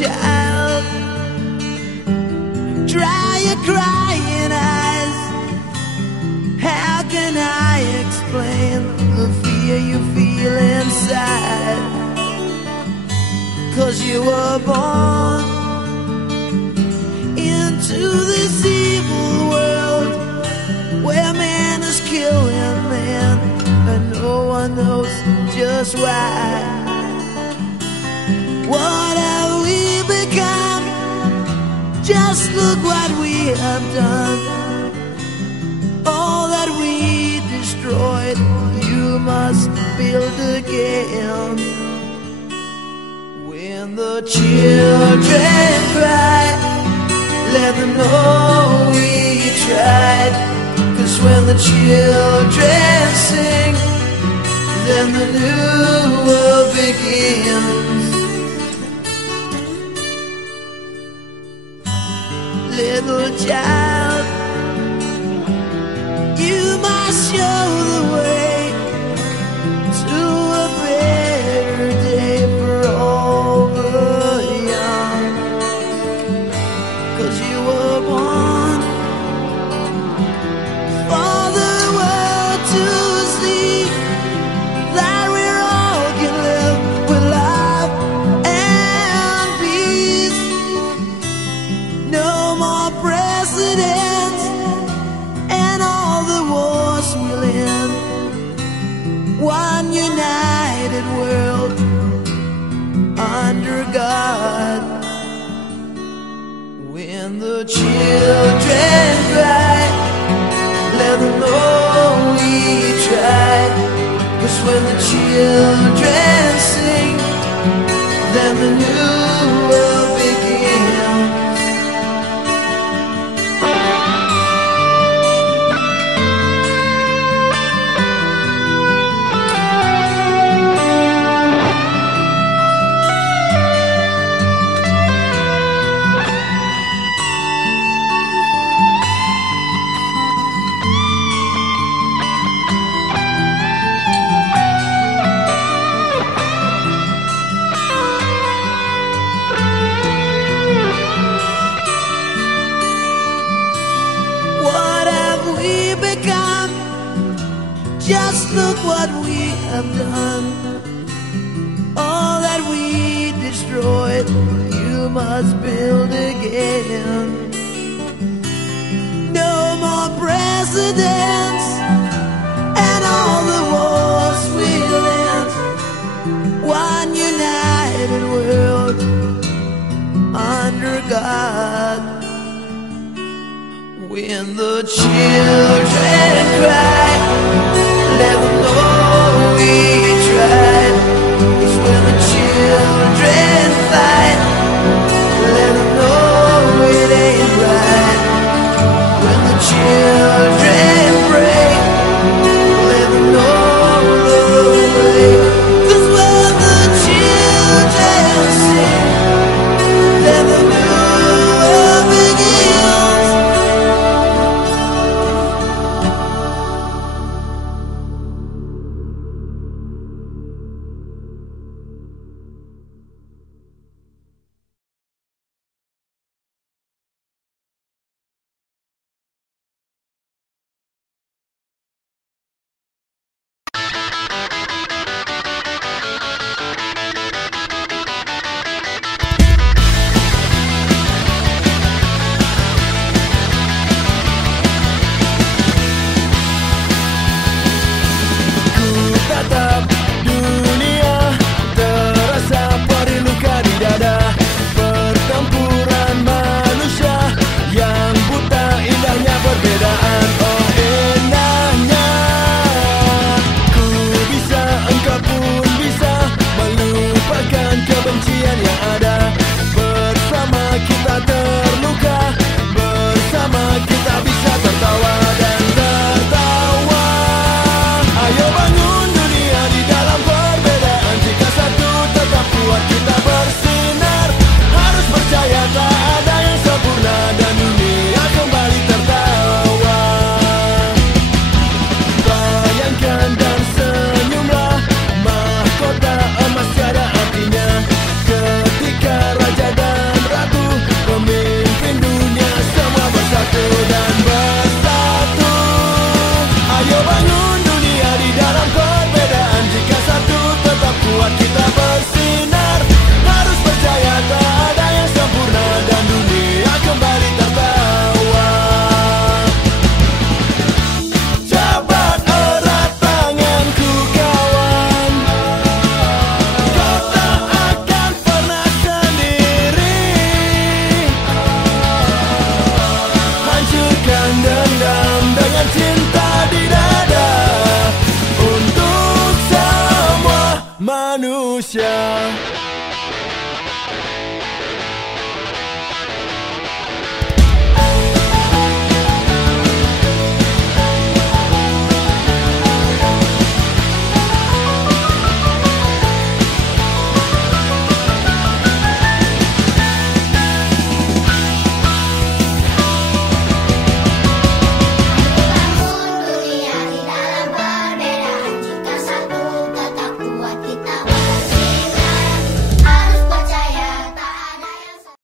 child, dry your crying eyes. How can I explain the fear you feel inside? 'Cause you were born into this evil world where man is killing man, and no one knows just why. What have we become? Just look what we have done. All that we destroyed, you must build again. When the children cry, let them know we tried. 'Cause when the children sing, then the new world begins. Little child, you must show the way to a better day for all the young. 'Cause you were born for the world to see that we all can live with love and peace. No more presidents and all the wars we'll end. One united world under God. When the children cry, let them know we tried. 'Cause when the children sing, then the new world begins. Just look what we have done. All that we destroyed, you must build again. No more presidents and all the wars we'll end. One united world under God. When the children cry, let them know we tried. 'Cause when the children fight, let them know it ain't right. When the children pray, let them know the way. 'Cause when the children sing, let them know it begins. manusia.